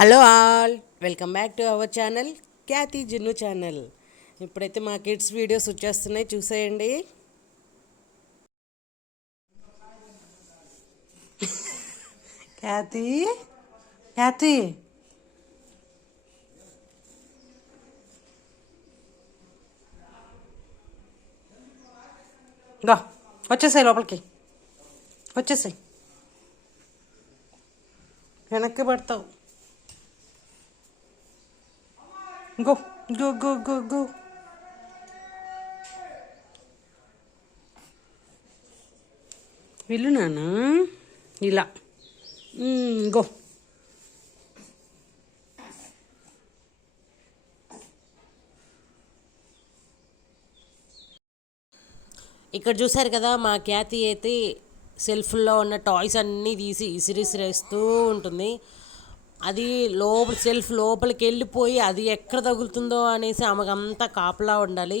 Hello all, welcome back to our channel Khyati gin channel. ఇప్పుడైతే మా kids videos వచ్చేస్తున్నాయి, చూసేయండి. ఖ్యాతి ఖ్యాతి గా వచ్చేసాయి, లోపలికి వచ్చేసాయి, వెనక్కి పడతావు. Go go go go go. వెళ్ళు నాన్న, ఇలా గో. ఇక్కడ చూసారు కదా, మా ఖ్యాతి అయితే సెల్ఫ్లో ఉన్న టాయ్స్ అన్నీ తీసి ఇసిరిసిరేస్తూ ఉంటుంది. అది సెల్ఫ్ లోపలికి వెళ్ళిపోయి అది ఎక్కడ తగులుతుందో అనేసి ఆమెకు అంతా కాపలా ఉండాలి.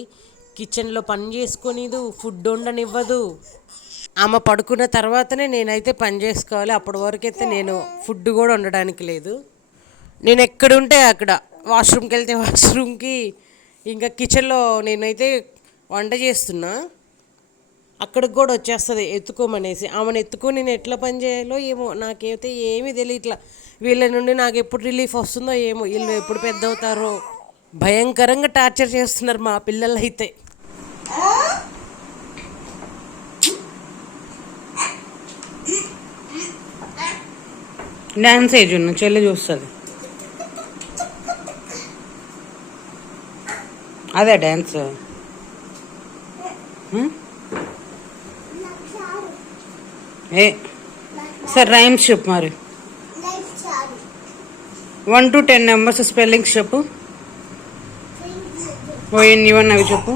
కిచెన్లో పని చేసుకొనిదు, ఫుడ్ ఉండనివ్వదు. ఆమె పడుకున్న తర్వాతనే నేనైతే పని చేసుకోవాలి. అప్పటి వరకైతే నేను ఫుడ్ కూడా ఉండడానికి లేదు. నేను ఎక్కడుంటే అక్కడ, వాష్రూమ్కి వెళ్తే వాష్రూమ్కి, ఇంకా కిచెన్లో నేనైతే వంట చేస్తున్నా, అక్కడికి కూడా వచ్చేస్తుంది ఎత్తుకోమనేసి. ఆమెను ఎత్తుకొని నేను ఎట్లా పని చేయాలో ఏమో నాకైతే ఏమీ తెలియట్లా. వీళ్ళ నుండి నాకు ఎప్పుడు రిలీఫ్ వస్తుందో ఏమో, వీళ్ళు ఎప్పుడు పెద్ద అవుతారో. భయంకరంగా టార్చర్ చేస్తున్నారు మా పిల్లలు అయితే. డ్యాన్స్ ఏజ్ ఉన్న చెల్లి చూస్తుంది, అదే డ్యాన్స్. ఏ సార్ రైమ్స్ చెప్పు మరి. 1 to 10 నెంబర్స్ స్పెల్లింగ్స్ చెప్పు. ఇవన్నీ అవి చెప్పు.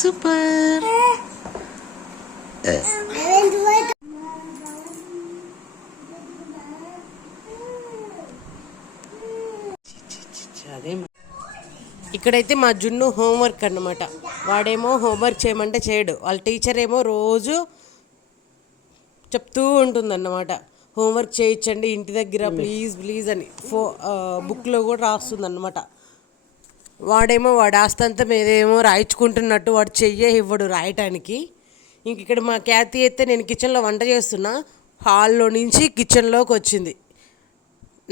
సూపర్. ఇక్కడైతే మా జున్ను హోంవర్క్ అన్నమాట. వాడేమో హోంవర్క్ చేయమంటే చేయడు, వాళ్ళ టీచర్ ఏమో రోజు చెప్తూ ఉంటుందన్నమాట, హోంవర్క్ చేయించండి ఇంటి దగ్గర ప్లీజ్ ప్లీజ్ అని. బుక్లో కూడా రాస్తుందన్నమాట. వాడు ఆస్తంతా మీదేమో రాయించుకుంటున్నట్టు వాడు చెయ్యే ఇవ్వడు రాయటానికి. ఇంక ఇక్కడ మా ఖ్యాతి అయితే, నేను కిచెన్లో వంట చేస్తున్నా, హాల్లో నుంచి కిచెన్లోకి వచ్చింది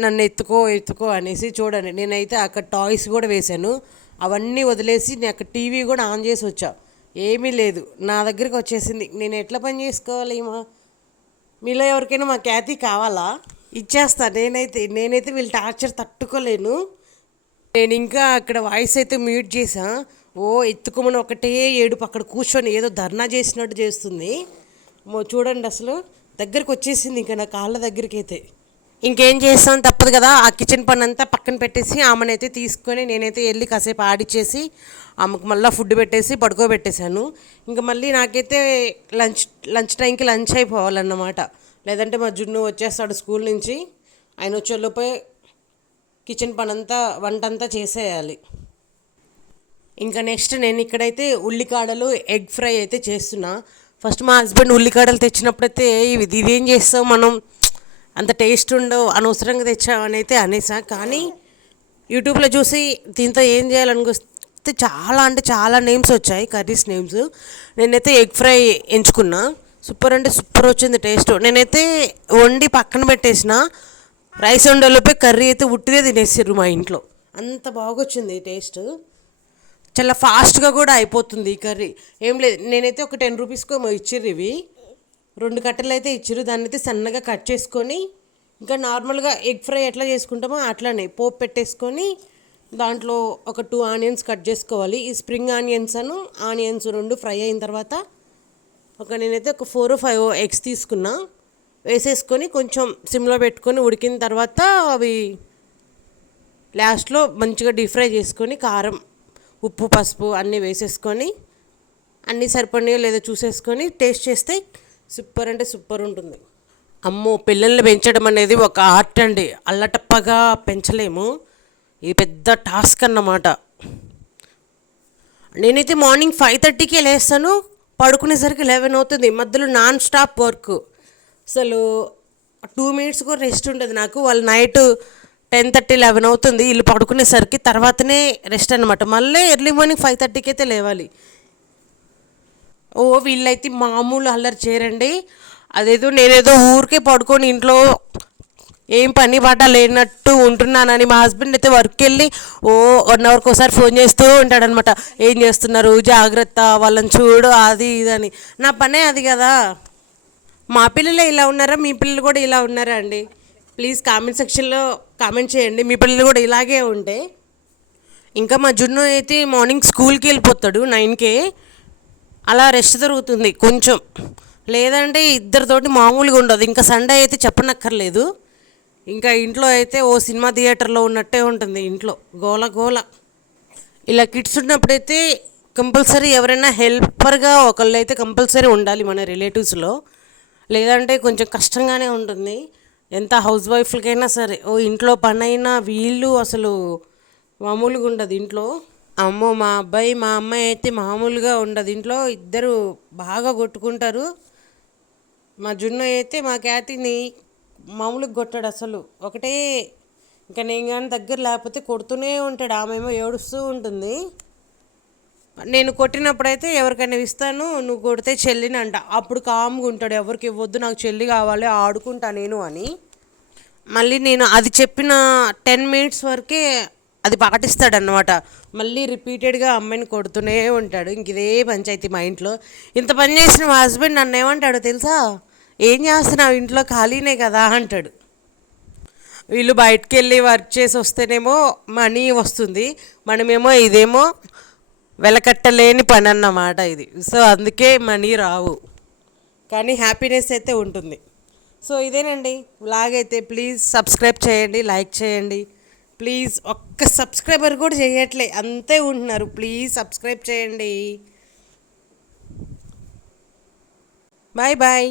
నన్ను ఎత్తుకో అనేసి. చూడండి, నేనైతే అక్కడ టాయ్స్ కూడా వేశాను, అవన్నీ వదిలేసి నేను అక్కడ టీవీ కూడా ఆన్ చేసి వచ్చా. ఏమీ లేదు, నా దగ్గరికి వచ్చేసింది. నేను ఎట్లా పని చేసుకోవాలి? మీలో ఎవరికైనా మా ఖ్యాతి కావాలా? ఇచ్చేస్తా. నేనైతే వీళ్ళ టార్చర్ తట్టుకోలేను. నేను ఇంకా అక్కడ వాయిస్ అయితే మ్యూట్ చేసా. ఎత్తుకోమని ఒకటే ఏడుపు, అక్కడ కూర్చొని ఏదో ధర్నా చేసినట్టు చేస్తుంది. చూడండి, అసలు దగ్గరికి వచ్చేసింది ఇంకా నా కాళ్ళ దగ్గరికి అయితే. ఇంకేం చేస్తాను, తప్పదు కదా. ఆ కిచెన్ పని అంతా పక్కన పెట్టేసి ఆమెనైతే తీసుకొని నేనైతే వెళ్ళి కాసేపు ఆడిచ్చేసి ఆమెకు మళ్ళీ ఫుడ్ పెట్టేసి పడుకోబెట్టేశాను. ఇంకా మళ్ళీ నాకైతే లంచ్ టైంకి లంచ్ అయిపోవాలన్నమాట. లేదంటే మా జున్ను వచ్చేస్తాడు స్కూల్ నుంచి, ఆయన వచ్చేలోపే కిచెన్ పని అంతా వంట అంతా చేసేయాలి. ఇంకా నెక్స్ట్ నేను ఇక్కడైతే ఉల్లికాడలు ఎగ్ ఫ్రై అయితే చేస్తున్నా. ఫస్ట్ మా హస్బెండ్ ఉల్లికాడలు తెచ్చినప్పుడైతే ఇదేం చేస్తావు, మనం అంత టేస్ట్ ఉండవు, అనవసరంగా తెచ్చామని అయితే అనేసా. కానీ యూట్యూబ్లో చూసి దీంతో ఏం చేయాలనుకొస్తే చాలా నేమ్స్ వచ్చాయి, కర్రీస్ నేమ్స్. నేనైతే ఎగ్ ఫ్రై ఎంచుకున్నా. సూపర్ అంటే సూపర్ వచ్చింది టేస్ట్. నేనైతే వండి పక్కన పెట్టేసిన, రైస్ వండేలోపే కర్రీ అయితే ఉట్టిదే తినేసారు మా ఇంట్లో. అంత బాగొచ్చింది టేస్ట్. చాలా ఫాస్ట్గా కూడా అయిపోతుంది ఈ కర్రీ. ఏం లేదు, నేనైతే ఒక 10 రూపీస్కో ఇచ్చిర్రు ఇవి. 2 కట్టలు అయితే ఇచ్చారు. దాన్ని అయితే సన్నగా కట్ చేసుకొని, ఇంకా నార్మల్గా ఎగ్ ఫ్రై ఎట్లా చేసుకుంటామో అట్లానే పోపు పెట్టేసుకొని, దాంట్లో ఒక 2 ఆనియన్స్ కట్ చేసుకోవాలి. ఈ స్ప్రింగ్ ఆనియన్స్ ఆనియన్స్ 2 ఫ్రై అయిన తర్వాత నేనైతే ఒక 4 or 5 ఎగ్స్ తీసుకున్నా, వేసేసుకొని కొంచెం సిమ్లో పెట్టుకొని ఉడికిన తర్వాత అవి లాస్ట్లో మంచిగా డీప్ ఫ్రై చేసుకొని, కారం ఉప్పు పసుపు అన్నీ వేసేసుకొని, అన్నీ సరిపడినాయో లేదో చూసేసుకొని టేస్ట్ చేస్తే సూపర్ అంటే సూపర్ ఉంటుంది. అమ్మో, పిల్లల్ని పెంచడం అనేది ఒక ఆర్ట్ అండి. అల్లటప్పగా పెంచలేము. ఇది పెద్ద టాస్క్ అన్నమాట. నేనైతే మార్నింగ్ 5:30కే లేస్తాను, పడుకునేసరికి 11 అవుతుంది. మధ్యలో నాన్ స్టాప్ వర్క్. అసలు 2 మినిట్స్ కూడా రెస్ట్ ఉండదు నాకు. వాళ్ళు నైట్ 10:30, 11 అవుతుంది వీళ్ళు పడుకునేసరికి. తర్వాతనే రెస్ట్ అనమాట. మళ్ళీ ఎర్లీ మార్నింగ్ 5:30కి అయితే లేవాలి. ఓ, వీళ్ళైతే మామూలు అల్లరి చేయరండి. అదేదో నేనేదో ఊరికే పడుకొని ఇంట్లో ఏం పని పాట లేనట్టు ఉంటున్నానని, మా హస్బెండ్ అయితే వర్క్కి వెళ్ళి 1 అవర్కి ఒకసారి ఫోన్ చేస్తూ ఉంటాడనమాట. ఏం చేస్తున్నారు, జాగ్రత్త, వాళ్ళని చూడు, అది ఇదని. నా పనే అది కదా. మా పిల్లలే ఇలా ఉన్నారా, మీ పిల్లలు కూడా ఇలా ఉన్నారా అండి? ప్లీజ్ కామెంట్ సెక్షన్లో కామెంట్ చేయండి, మీ పిల్లలు కూడా ఇలాగే ఉంటే. ఇంకా మా జున్ను అయితే మార్నింగ్ స్కూల్కి వెళ్ళిపోతాడు 9కే. అలా రెస్ట్ దొరుకుతుంది కొంచెం. లేదంటే ఇద్దరితోటి మామూలుగా ఉండదు. ఇంకా సండే అయితే చెప్పనక్కర్లేదు. ఇంకా ఇంట్లో అయితే ఓ సినిమా థియేటర్లో ఉన్నట్టే ఉంటుంది. ఇంట్లో గోల గోల. ఇలా కిడ్స్ ఉన్నప్పుడైతే కంపల్సరీ ఎవరైనా హెల్పర్గా ఒకళ్ళు అయితే కంపల్సరీ ఉండాలి మన రిలేటివ్స్లో. లేదంటే కొంచెం కష్టంగానే ఉంటుంది. ఎంత హౌస్ వైఫ్లకైనా సరే. ఇంట్లో పని అయినా వీళ్ళు అసలు మామూలుగా ఉండదు ఇంట్లో. అమ్మో, మా అబ్బాయి మా అమ్మాయి అయితే మామూలుగా ఉండదు ఇంట్లో. ఇద్దరు బాగా కొట్టుకుంటారు. మా జున్ను అయితే మా క్యాతిని మామూలుగా కొట్టాడు అసలు. ఒకటే ఇంకా నేను కానీ దగ్గర లేకపోతే కొడుతూనే ఉంటాడు. ఆమెమో ఏడుస్తూ ఉంటుంది. నేను కొట్టినప్పుడైతే ఎవరికైనా ఇస్తాను, నువ్వు కొడితే చెల్లిని అంట. అప్పుడు కామ్గా ఉంటాడు, ఎవరికి ఇవ్వద్దు, నాకు చెల్లి కావాలి, ఆడుకుంటా నేను అని. మళ్ళీ నేను అది చెప్పిన 10 మినిట్స్ వరకే అది పాటిస్తాడనమాట. మళ్ళీ రిపీటెడ్గా అమ్మాయిని కొడుతూనే ఉంటాడు. ఇంక ఇదే పంచాయతీ మా ఇంట్లో. ఇంత పని చేసిన మా హస్బెండ్ నన్ను ఏమంటాడో తెలుసా? ఏం చేస్తున్నావు ఇంట్లో, ఖాళీనే కదా అంటాడు. వీళ్ళు బయటకు వెళ్ళి వర్క్ చేసి వస్తేనేమో మనీ వస్తుంది, మనమేమో ఇదేమో వెలకట్టలేని పని అన్నమాట ఇది. సో అందుకే మనీ రావు, కానీ హ్యాపీనెస్ అయితే ఉంటుంది. సో ఇదేనండి వ్లాగ్ అయితే. ప్లీజ్ సబ్స్క్రైబ్ చేయండి, లైక్ చేయండి. ప్లీజ్ ఒక్క సబ్స్క్రైబర్ కూడా చేయట్లే, అంతే ఉంటున్నారు. ప్లీజ్ సబ్స్క్రైబ్ చేయండి. Bye bye.